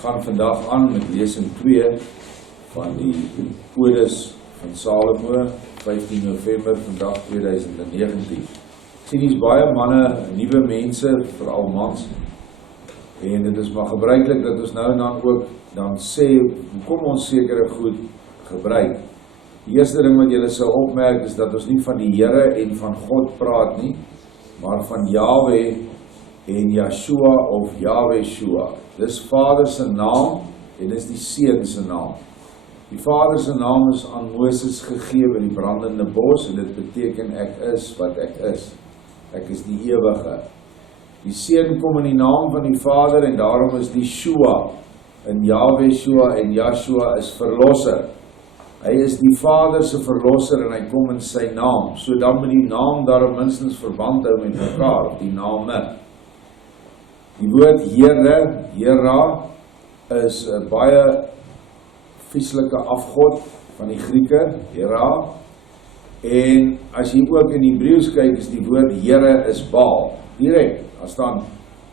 gaan vandag aan met lesing 2 van die Odes van Salomo, 15 November vandag 2019. Sien, hier is baie manne, nuwe mense, veral mans, en dit is maar gebruiklik dat ons nou en dan ook dan sê, hoekom ons sekere goed gebruik. Die eerste ding wat julle sal opmerk is dat ons nie van die Here en van God praat nie, maar van Yahweh en Yeshua of Yahweh-Shua. Dis Vader se naam en dis die Seun se naam. Die Vader se naam is aan Moses gegee by die brandende bos en dit beteken ek is wat ek is. Ek is die ewige. Die Seun kom in die naam van die Vader en daarom is die Shua in Yahweh-Shua en Yeshua is verlosser. Hy is die Vader se verlosser en hy kom in sy naam. So dan moet die naam daarom minstens verband hou met mekaar, die name. Die woord Here, Hera, is 'n baie vieslike afgod van die Grieke, Hera. En as jy ook in Hebreëus kyk, is die woord Here is Baal. Direk, daar staan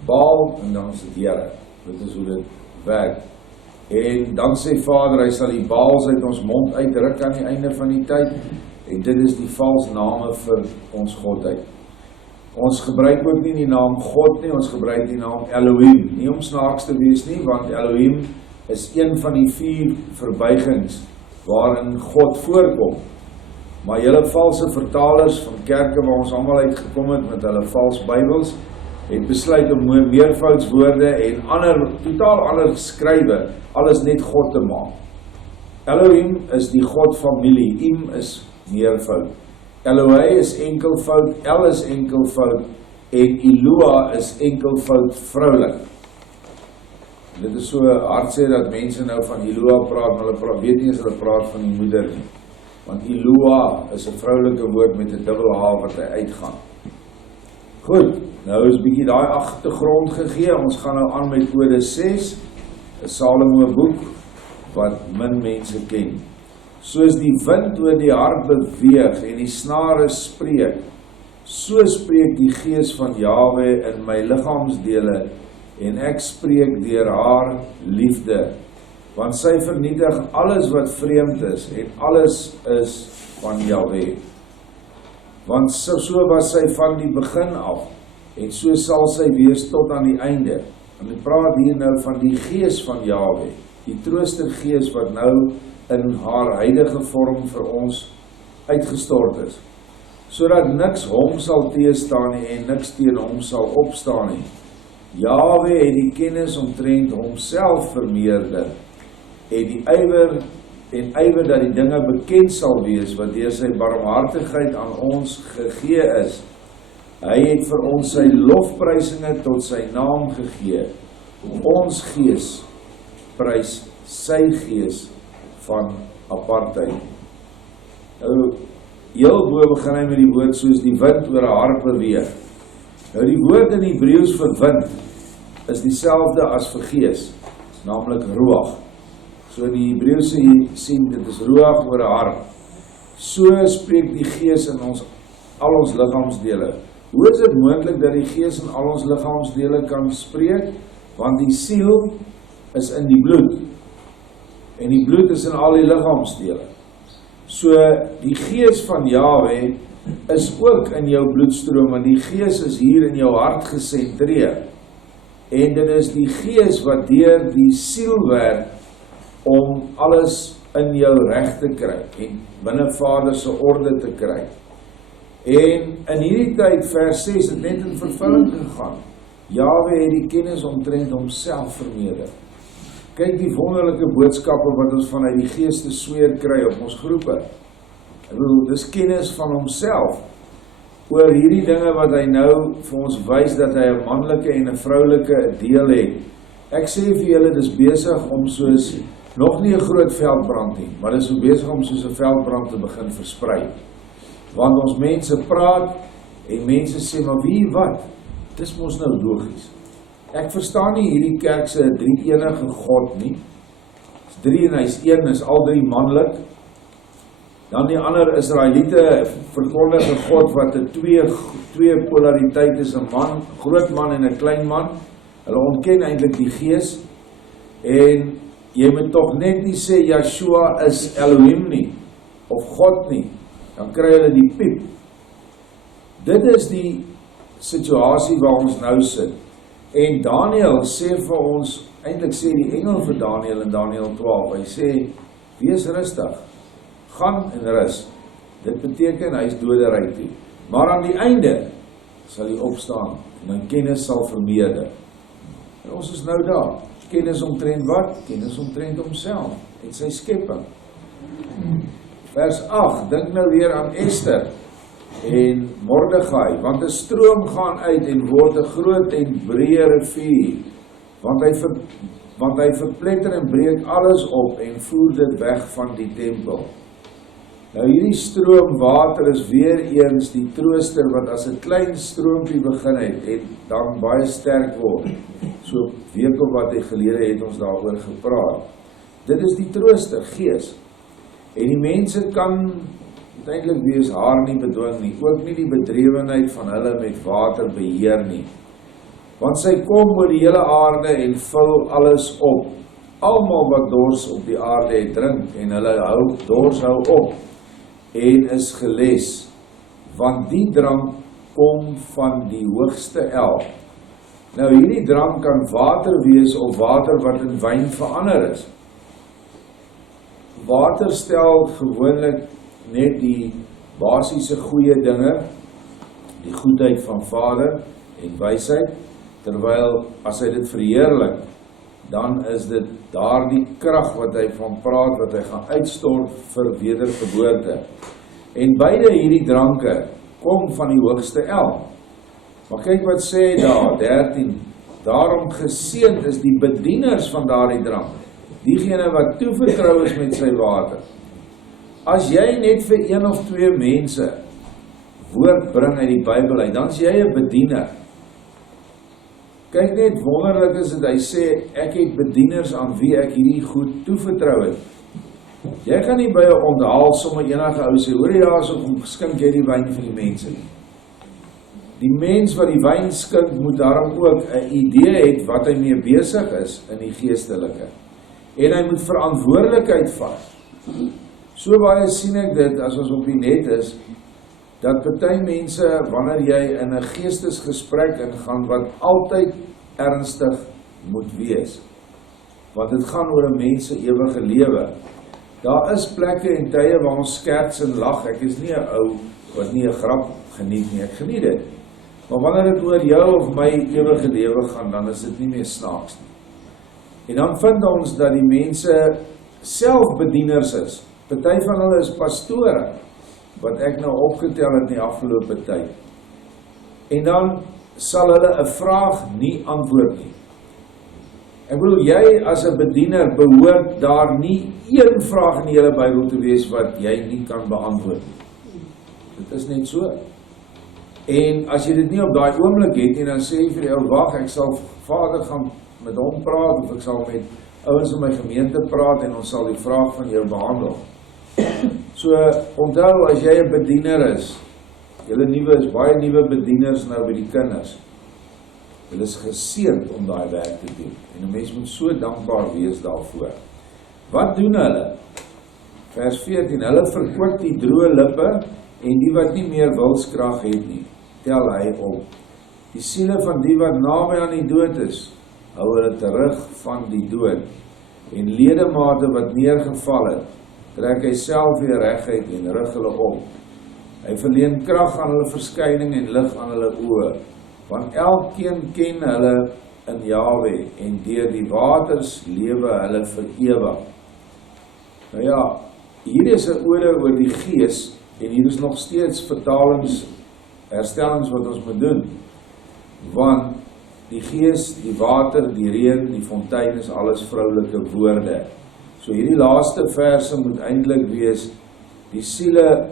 Baal en dan is dit Here. Dit is hoe dit werk. En dan sê Vader, hy sal die Baals uit ons mond uitruk aan die einde van die tyd. En dit is die vals name vir ons Godheid. Ons gebruik ook nie die naam God nie, ons gebruik die naam Elohim. Nie om snaaks te wees nie, want Elohim is een van die 4 verbuigings waarin God voorkom. Maar julle valse vertalers van kerke waar ons allemaal uitgekom het met hulle vals Bybels, het besluit om meervoudswoorde en totaal ander skrywe, alles net God te maak. Elohim is die God-familie, Im is meervoud. Elohei is enkelvoud, El is enkelvoud en Eloah is enkelvoud vroulik. Dit is so hartseer dat mense nou van Eloah praat, maar hulle weet nie as hulle praat van die moeder nie. Want Eloah is 'n vroulike woord met 'n dubbel H wat hy uitgaan. Goed, nou is bietjie daai agtergrond gegee. Ons gaan nou aan met Odes 6, 'n Salomo boek wat min mense ken. Soos die wind oor die hart beweeg en die snare spreek, so spreek die gees van Yahweh in my liggaamsdele en ek spreek deur haar liefde, want sy vernietig alles wat vreemd is en alles is van Yahweh. Want so was sy van die begin af en so sal sy wees tot aan die einde. En ek praat hier nou van die gees van Yahweh, die troostergees wat nou in haar huidige vorm vir ons uitgestort is, sodat niks hom sal teestaan nie en niks teen hom sal opstaan nie. Yahweh het die kennis omtrent homself vermeerder en die ywer dat die dinge bekend sal wees wat deur sy barmhartigheid aan ons gegee is. Hy het vir ons sy lofprysinge tot sy naam gegee. Ons gees prys sy gees van apartheid. Nou, heel bo begin hy met die woord soos die wind oor 'n hart beweeg. Nou die woord in Hebreëus vir wind is dieselfde as vir gees, naamlik ruach. So in die Hebreëse sien dit is ruach oor 'n hart. So spreek die gees in al ons liggaamsdele. Hoe is dit moontlik dat die gees in al ons liggaamsdele kan spreek? Want die siel is in die bloed. En die bloed is in al die liggaamsdele. So die gees van Yahweh is ook in jou bloedstroom, want die gees is hier in jou hart gesentreer. En dit is die gees wat deur die siel werk om alles in jou reg te kry en binne Vader se orde te kry. En in hierdie tyd, vers 6, het net in vervulling gegaan. Yahweh het die kennis omtrent homself vermeerder. Kyk die wonderlike boodskappe wat ons vanuit die geeste sweer kry op ons groepe. Ek bedoel, dis kennis van homself oor hierdie dinge wat hy nou vir ons wys dat hy 'n manlike en 'n vroulike deel het. Ek sê vir julle, dis besig om soos nog nie 'n groot veldbrand nie, maar dis besig om soos 'n veldbrand te begin versprei. Want ons mense praat en mense sê, maar wie wat? Dis mos nou logies. Ek verstaan nie hierdie kerk se drie-enige God nie. Is 3 en hy's 1, is al 3 manlik. Dan die ander Israeliete verkondig 'n God wat 'n twee polariteit is, 'n man, groot man en 'n klein man. Hulle ontken eintlik die gees. En jy moet tog net nie sê Yeshua is Elohim nie, of God nie, dan kry hulle die piep. Dit is die situasie waar ons nou sit. En Daniel sê vir ons, eintlik sê die engel vir Daniel in Daniel 12, hy sê, wees rustig, gaan en rus. Dit beteken, hy is doderyk toe. Maar aan die einde, sal hy opstaan, en dan kennis sal vermeerder. En ons is nou daar. Kennis omtrent wat? Kennis omtrent homself, en sy skepping. Vers 8, dink nou weer aan Esther, en Mordegai, want 'n stroom gaan uit en word 'n groot en breë rivier, want hy verpletter en breek alles op en voer dit weg van die tempel. Nou hierdie stroom water is weer eens die trooster wat as 'n klein stroompie begin het en dan baie sterk word. So week of wat gelede het ons daaroor gepraat. Dit is die trooster, Gees. En die mense kan uiteindelik wees haar nie bedwing nie, ook nie die bedrewenheid van hulle met water beheer nie. Want sy kom oor die hele aarde en vul alles op. Almal wat dors op die aarde het drink en hulle dors hou op en is geles, want die drank kom van die hoogste El. Nou hierdie drank kan water wees of water wat in wyn verander is. Water stel gewoonlik net die basiese goeie dinge, die goedheid van Vader en wysheid, terwyl as hy dit verheerlik, dan is dit daardie krag wat hy van praat, wat hy gaan uitstort vir wedergeboorte. En beide hierdie dranke kom van die hoogste El. Maar kyk wat sê daar, 13, daarom geseënd is die bedieners van daardie drank, diegene wat toevertrou is met sy water. As jy net vir 1 of 2 mense woord bring uit die Bybel uit, dan is jy 'n bediener. Kyk net, wonderlik is dit, hy sê, ek het bedieners aan wie ek hierdie goed toevertrou het. Jy gaan nie by 'n onthaal sommer enige ou sê, hoor jy daar so, skink jy die wyn vir die mense nie. Die mens wat die wyn skink, moet daarom ook 'n idee het wat hy mee besig is in die geestelike. En hy moet verantwoordelikheid vat. So baie sien ek dit, as ons op die net is, dat party mense, wanneer jy in 'n geestesgesprek ingaan, wat altyd ernstig moet wees. Want dit gaan oor 'n mens se ewige lewe. Daar is plekke en tye waar ons skerts en lag. Ek is nie 'n ou wat nie 'n grap geniet nie, ek geniet dit. Maar wanneer dit oor jou of my ewige lewe gaan, dan is dit nie meer snaaks nie. En dan vind ons dat die mense self bedieners is. Party van hulle is pastore, wat ek nou opgetel het in die afgelope tyd. En dan sal hulle 'n vraag nie antwoord nie. Ek bedoel, jy as 'n bediener behoort daar nie een vraag in die hele Bybel te wees wat jy nie kan beantwoord nie. Dit is net so. En as jy dit nie op daai oomblik het nie, dan sê jy vir die ou, wag, ek sal Vader gaan met hom praat, of ek sal met ouens in my gemeente praat, en ons sal die vraag van jou behandel. So, onthou, as jy 'n bediener is, julle is baie nuwe bedieners nou by die kinders. Hulle is geseënd om daai werk te doen, en 'n mens moet so dankbaar wees daarvoor. Wat doen hulle? Vers 14, hulle verkwik die droë lippe, en die wat nie meer wilskrag het nie, tel hy op. Die siele van die wat naby aan die dood is, hou hulle terug van die dood, en ledemate wat neergeval het, trek hy self weer reguit en rig hulle op. Hy verleen krag aan hulle verskyning en lig aan hulle oë, want elkeen ken hulle in Jahwe, en deur die waters lewe hulle vir ewig. Nou ja, hier is 'n ode oor die Gees, en hier is nog steeds herstellings wat ons moet doen, want die Gees, die water, die reën, die fontein is alles vroulike woorde. So hierdie laaste verse moet eintlik wees, die siele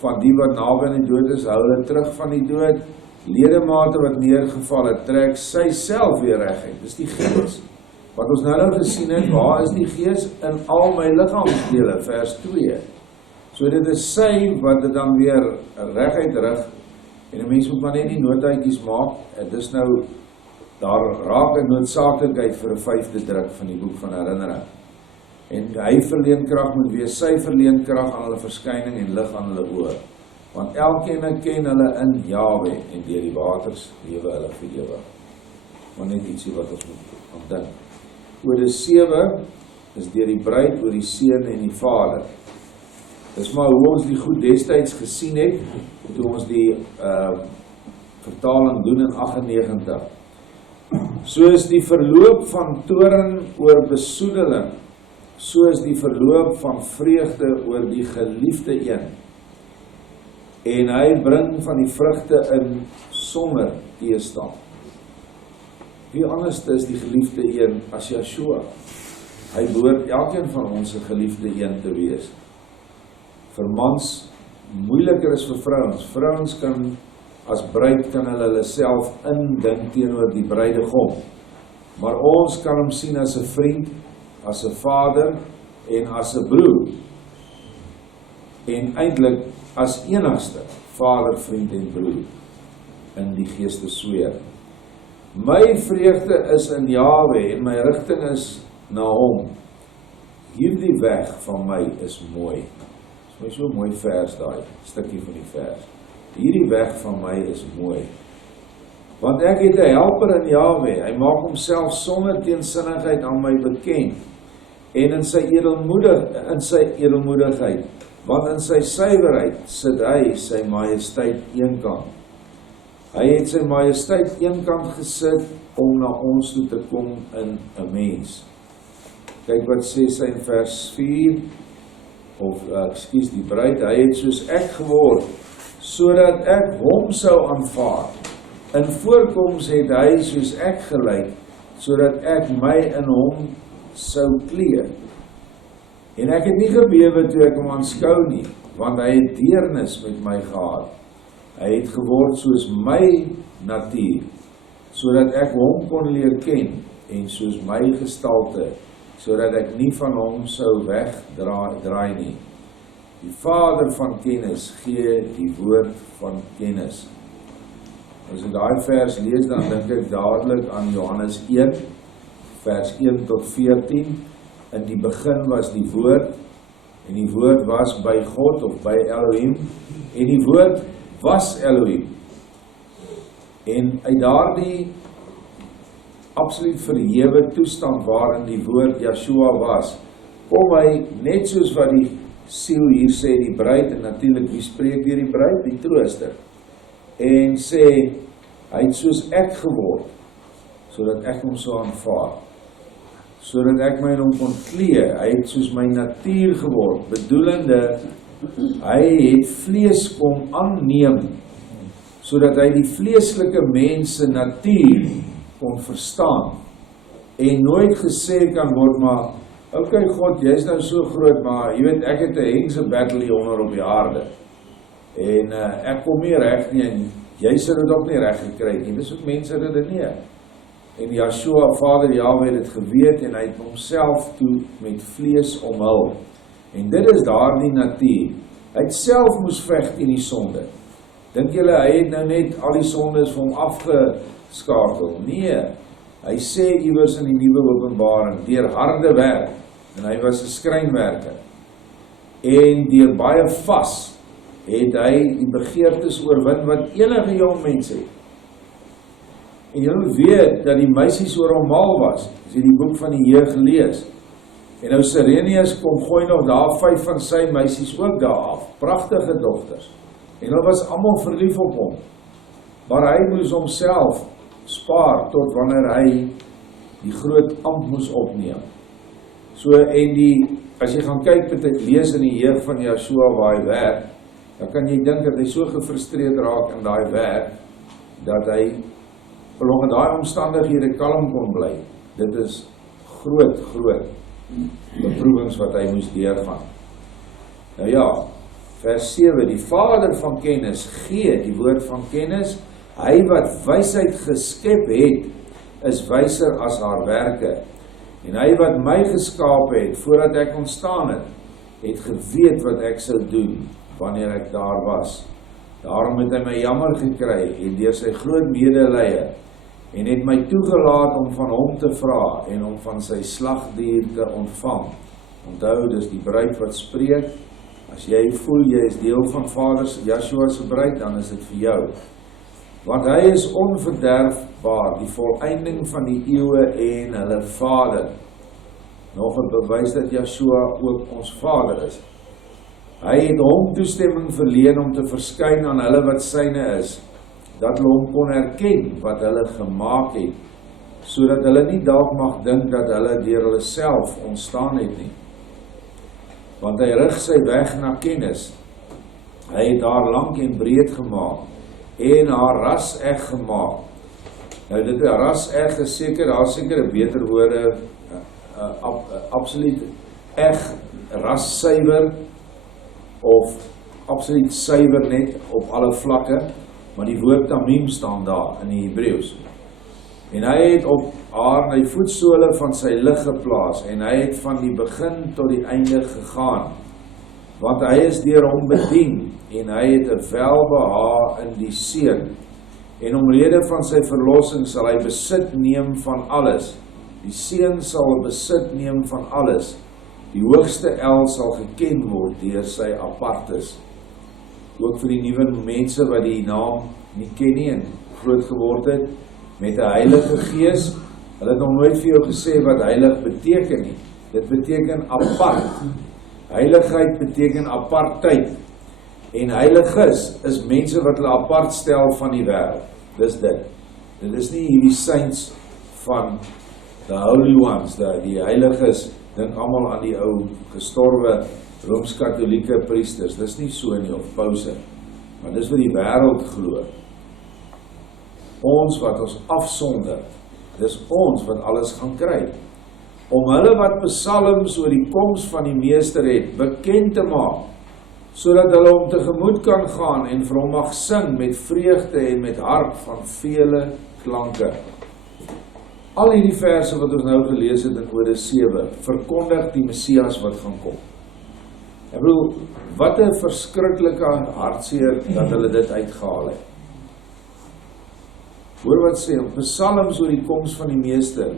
van die wat naby aan die dood is, hou hulle terug van die dood, ledemate wat neergeval het, trek sy self weer reguit. Dis die Gees. Wat ons nou gesien het, waar is die Gees? In al my liggaamsdele, vers 2. So dit is sy wat dit dan weer reguit rig, en 'n mens moet maar net die notaatjies maak, en dis nou daar raak 'n noodsaaklikheid vir 'n 5de druk van die boek van herinnering. En hy verleen krag moet wees, sy verleen krag aan hulle verskyning en lig aan hulle oë. Want elkeen ken hulle in Jahwe en deur die waters lewe hulle vir ewig. Maar net ietsie wat ons moet dink. Odes 7 is deur die bruid oor die seun en die vader. Dis maar hoe ons die goed destyds gesien het, toe ons die vertaling doen in 98. Soos die verloop van toorn oor besoedeling, soos die verloop van vreugde oor die geliefde een. En hy bring van die vrugte in sonder teëstand. Wie anders is die geliefde een as Yeshua? Hy behoort elkeen van ons 'n geliefde een te wees. Vir mans moeiliker is vir vrouens. Vrouens kan as bruid kan hulle self indink teenoor die bruidegom. Maar ons kan hom sien as 'n vriend, as 'n vader en as 'n broer. En eintlik as enigste vader, vriend en broer in die geestesfeer. My vreugde is in Jahwe en my rigting is na hom. Hierdie weg van my is mooi. Dis so 'n mooi vers daai, stukkie van die vers. Hierdie weg van my is mooi. Want ek het 'n helper in Jahwe. Hy maak homself sonder teensinnigheid aan my bekend. En in sy edelmoedigheid, want in sy suiwerheid sit hy sy majesteit eenkant. Hy het sy majesteit eenkant gesit om na ons toe te kom in 'n mens. Kyk wat sê sy in vers 4, die bruid, hy het soos ek geword, sodat ek hom sou aanvaar. In voorkoms het hy soos ek gelyk, sodat ek my in hom sou kleed. En ek het nie gebewe toe ek hom aanskou nie, want hy het deernis met my gehad. Hy het geword soos my natuur, sodat ek hom kon leer ken, en soos my gestalte, sodat ek nie van hom sou wegdraai nie. Die Vader van kennis gee die woord van kennis. As ek daai vers lees, dan dink ek dadelik aan Johannes 1, vers 1 tot 14. In die begin was die woord, en die woord was by God of by Elohim, en die woord was Elohim. En uit daardie absoluut verhewe toestand waarin die woord Yeshua was, kom hy net soos wat die siel hier sê, die bruid, en natuurlik wie spreek deur die bruid? Die trooster. En sê, hy het soos ek geword, sodat ek hom sou aanvaar, sodat ek my in hom kon kleed. Hy het soos my natuur geword, bedoelende, hy het vlees kom aanneem, sodat hy die vleeslike mense natuur kon verstaan, en nooit gesê kan word, maar, okay God, jy is nou so groot, maar jy weet, ek het 'n hengse battle hier onder op die aarde, en ek kom nie reg nie, en jy sal dit ook nie reg gekry nie, dis ook mense redeneer. En Yeshua, Vader Jahwe, het dit geweet, en hy het homself toe met vlees omhul. En dit is daardie natuur. Hy het self moes veg teen die sonde. Dink julle, hy het nou net al die sondes vir hom afgeskakel? Nee, hy sê iewers in die nuwe Openbaring, deur harde werk, en hy was 'n skrynwerker, en deur baie vas, het hy die begeertes oorwin wat enige jong mens het. En julle weet, dat die meisies oor hom mal was, as jy die boek van die jeug lees, en nou Sirenius kom gooi nog daar 5 van sy meisies ook daar af, pragtige dogters, en hulle was almal verlief op hom, maar hy moes homself spaar, tot wanneer hy die groot ambt moes opneem. So, en as jy gaan kyk met dit lees in die jeug van Yeshua waar hy werk, dan kan jy dink dat hy so gefrustreerd raak in daai werk, dat hy in daai omstandighede kalm kon bly. Dit is groot beproewings wat hy moes deurgaan. Nou ja, vers 7, die Vader van kennis gee die woord van kennis, hy wat wysheid geskep het, is wyser as haar werke, en hy wat my geskaap het, voordat ek ontstaan het geweet wat ek sou doen, wanneer ek daar was. Daarom het hy my jammer gekry, en deur sy groot medelee, en het my toegelaat om van hom te vra en om van sy slagdier te ontvang. Onthou, dis die bruid wat spreek. As jy voel jy is deel van Vader Joshua se bruid, dan is dit vir jou. Want hy is onverderfbaar, die volleinding van die eeue en hulle Vader. Nog 'n bewys dat Joshua ook ons Vader is. Hy het hom toestemming verleen om te verskyn aan hulle wat syne is, dat hulle hom kon erken wat hulle gemaak het, sodat hulle nie dalk mag dink dat hulle deur hulle self ontstaan het nie. Want hy rig sy weg na kennis. Hy het haar lank en breed gemaak en haar ras eg gemaak. Nou dit ras eg is seker, daar is seker 'n beter woorde, absoluut eg, ras suiwer of absoluut suiwer net op alle vlakke, maar die woord tamim staan daar in die Hebreëus. En hy het op haar die voetsole van sy lig geplaas, en hy het van die begin tot die einde gegaan, want hy is deur hom bedien, en hy het 'n welbehae in die seun, en omrede van sy verlossing sal hy besit neem van alles. Die seun sal besit neem van alles. Die hoogste El sal geken word deur sy apartes. Ook vir die nuwe mense wat die naam nie ken nie en groot geword het met 'n Heilige Gees. Hulle het nog nooit vir jou gesê wat heilig beteken nie. Dit beteken apart. Heiligheid beteken apartheid. En heiliges is mense wat hulle apart stel van die wêreld. Dis dit. Dit is nie hierdie saints van the holy ones, die heiliges, dink almal aan die ou gestorwe Rooms-Katolieke priesters. Dis nie so nie, of pause. Maar dis wat die wêreld glo. Ons wat ons afsonder, dis ons wat alles gaan kry. Om hulle wat psalms oor die koms van die Meester het, bekend te maak, sodat hulle hom tegemoet kan gaan en vir hom mag sing met vreugde en met harp van vele klanke. Al hierdie verse wat ons nou gelees het in Odes 7, verkondig die Messias wat gaan kom. Ek bedoel, wat 'n verskriklike hartseer dat hulle dit uitgehaal het. Hoor wat sê, psalms oor die koms van die Meester.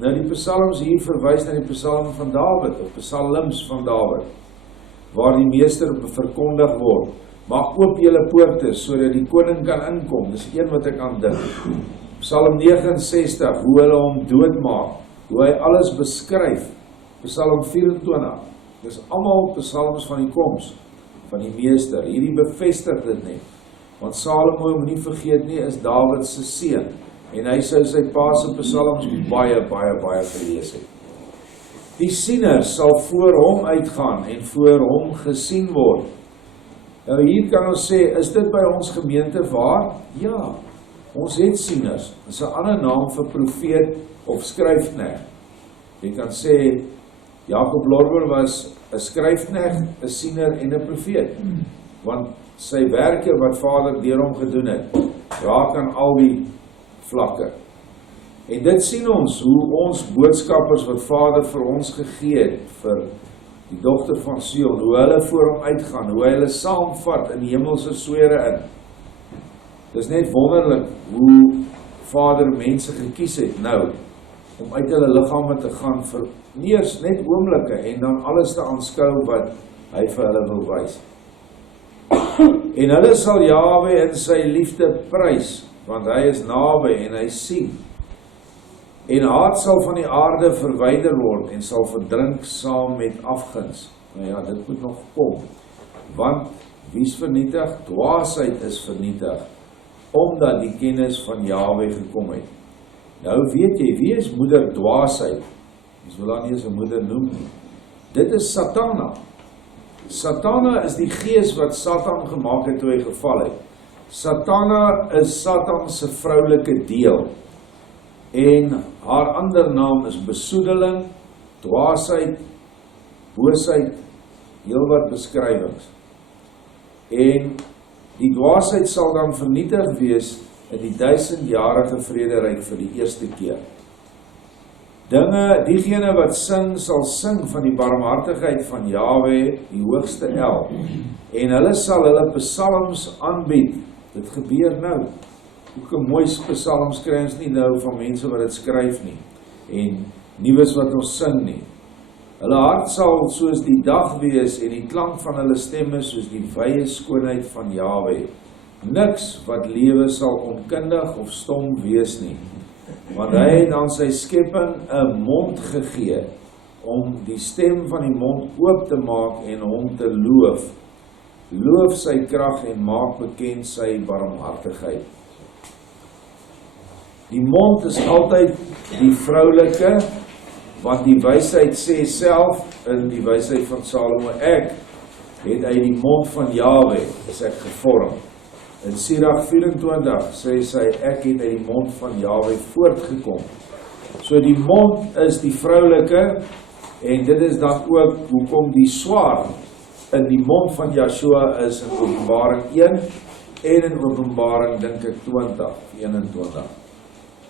Nou die psalms hier verwys na die psalm van Dawid, of psalms van Dawid, waar die Meester verkondig word. Maak oop julle poorte, sodat die koning kan inkom. Dis een wat ek aan dink. Psalm 69, hoe hulle hom doodmaak, hoe hy alles beskryf. Psalm 24, dis almal psalms van die koms van die Meester. Hierdie bevestig dit net. Want Salomo, moet nie vergeet nie, is Dawid se seun. En hy sou sy pa se psalms baie gelees het. Die siener sal voor hom uitgaan en voor hom gesien word. Nou hier kan ons sê, is dit by ons gemeente waar? Ja, ons het sieners. Dit is 'n ander naam vir profeet of skryfknegt. Jy kan sê, Jacob Lorber was 'n skryfknegt, 'n siener en 'n profeet. Want sy werke wat Vader deur hom gedoen het, raak aan al die vlakke. En dit sien ons, hoe ons boodskappers wat Vader vir ons gegee het, vir die dogter van Sion, hoe hulle voor hom uitgaan, hoe hy hulle saamvat in die hemelse swere in. Dis net wonderlik hoe Vader mense gekies het nou, om uit hulle liggame te gaan vir nie eers net oomblikke, en dan alles te aanskou wat hy vir hulle wil wys. En hulle sal Jahwe in sy liefde prys, want hy is naby en hy sien. En haat sal van die aarde verwyder word en sal verdrink saam met afguns. Nou ja, dit moet nog kom. Want wie is vernietig? Dwaasheid is vernietig, omdat die kennis van Jahwe gekom het. Nou weet jy, wie is moeder dwaasheid? Ons wil haar nie as 'n moeder noem nie. Dit is Satana. Satana is die gees wat Satan gemaak het toe hy geval het. Satana is Satan se vroulike deel. En haar ander naam is besoedeling, dwaasheid, boosheid, heel wat beskrywings. En die dwaasheid sal dan vernietig wees in die 1000-jarige vrederyk vir die eerste keer. Diegene wat sing, sal sing van die barmhartigheid van Jahwe, die hoogste El. En hulle sal hulle psalms aanbied. Dit gebeur nou. ook 'n mooi psalm skryf ons nie nou van mense wat dit skryf nie, en nuus wat ons sing nie. Hulle hart sal soos die dag wees, en die klank van hulle stemme soos die wye skoonheid van Jahwe. Niks wat lewe sal onkundig of stom wees nie, want hy het aan sy skepping 'n mond gegee, om die stem van die mond oop te maak en hom te loof. Loof sy krag en maak bekend sy barmhartigheid. Die mond is altyd die vroulike, want die wysheid sê self in die wysheid van Salomo, ek het uit die mond van Jahwe is ek gevorm. In Sirach 24 sê sy, ek het uit die mond van Jahwe voortgekom. So die mond is die vroulike, en dit is dan ook hoekom die swaard in die mond van Joshua is in Openbaring 1 en in Openbaring dink ek 21.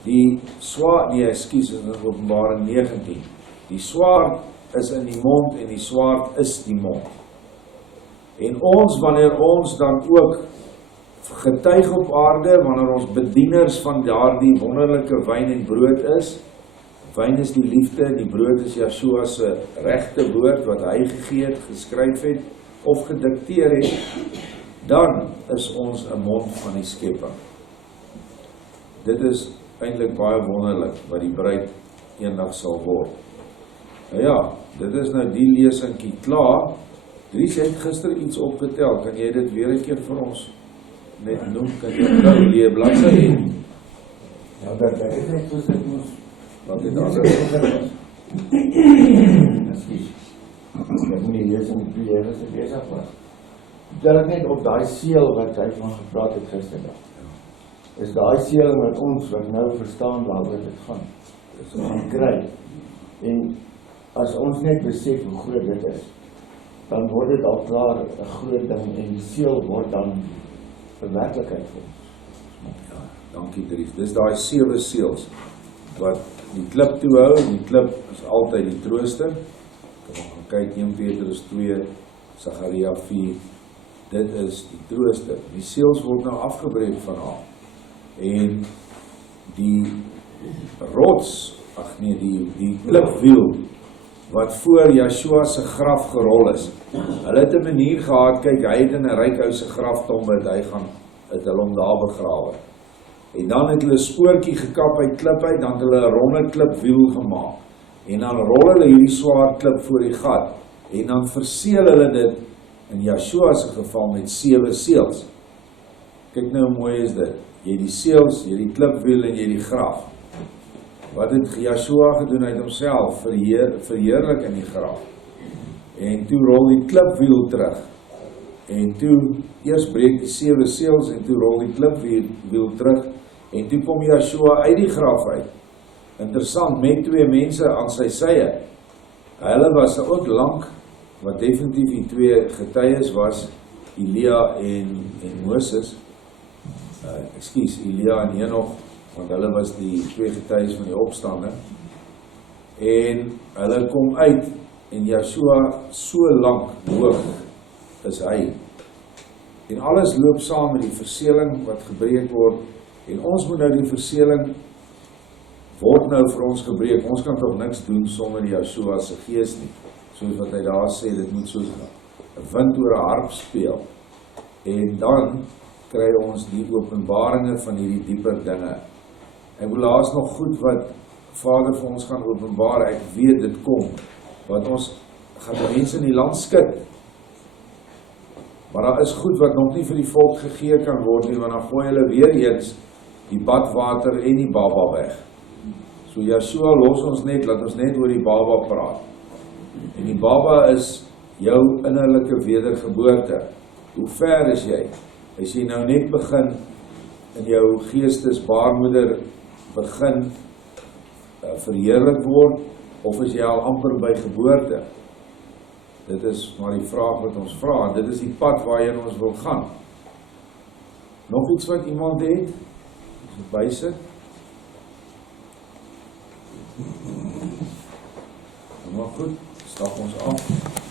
Die swaard, is in Openbaring 19. Die swaard is in die mond en die swaard is die mond. En ons, wanneer ons dan ook getuig op aarde, wanneer ons bedieners van daardie wonderlike wyn en brood is, wyn is die liefde en die brood is Joshua se regte woord wat hy gegee het, geskryf het of gedikteer het, dan is ons 'n mond van die skepping. Dit is eintlik baie wonderlik wat die bruid eendag sal word. Nou ja, dit is nou die lesingkie klaar. Dries het gister iets opgetel, kan jy dit weer 'n keer vir ons net noem, kan jy nou die bladsy hê? Ja, dat is net soos dit moes. Wat het daar ek moet nie lees in die twee wat ek besig was. Dat ek net op daai seel wat hy van gepraat het gisterdag. Is daai seeling wat ons wat nou verstaan waaroor dit gaan. Dis gaan kry. En as ons net besef hoe groot dit is, dan word dit al klaar 'n groot ding en die seel word dan 'n werklikheid vir ons. Ja, dankie Dries. Dis daai 7 seels wat die klip toehou, en die klip is altyd die trooster. Kom ons kyk 1 Petrus 2, Sagaria 4. Dit is die trooster. Die seels word nou afgebreek van haar. En die rots, die klipwiel wat voor Joshua se graf gerol is. Hulle het 'n manier gehad, kyk, hy het in 'n ryk ou se graftombe, het hulle hom daar begrawe. En dan het hulle 'n spoortjie gekap uit klip uit, dan het hulle 'n ronde klipwiel gemaak. En dan rol hulle hierdie swaar klip voor die gat, en dan verseël hulle dit, in Joshua se geval, met 7 seels. Kyk nou hoe mooi is dit. Jy die seels, jy die klipwiel en jy die graf. Wat het Joshua gedoen? Hy het homself verheerlik in die graf. En toe rol die klipwiel terug. En toe, eers breek die 7 seels, en toe rol die klipwiel terug, en toe kom Joshua uit die graf uit. Interessant, met 2 mense aan sy sye. Hulle was ook lank, wat definitief die 2 getuies was, Elia en Moses. Elia en Enoch, want hulle was die 2 getuies van die opstanding. En hulle kom uit, en Joshua so lank hoog is hy. En alles loop saam met die verseëling wat gebreek word, en ons moet nou die verseëling word nou vir ons gebreek. Ons kan toch niks doen sonder Joshua se gees nie. Soos wat hy daar sê, dit moet soos 'n wind oor 'n harp speel. En dan kry ons die openbaringe van hierdie dieper dinge. Ek wil laas nog goed wat Vader vir ons gaan openbaar, ek weet dit kom, want ons gaan die mense in die land skud. Maar daar is goed wat nog nie vir die volk gegee kan word nie, want dan gooi hulle weer eens die badwater en die baba weg. So Joshua, los ons net, laat ons net oor die baba praat. En die baba is jou innerlike wedergeboorte. Hoe ver is jy? As jy nou net begin in jou geestesbaarmoeder begin verheerlik word, of is jy al amper by geboorte? Dit is maar die vraag wat ons vra, en dit is die pad waarin ons wil gaan. Nog iets wat iemand het? Is dit bysit? Maar goed, stap ons af.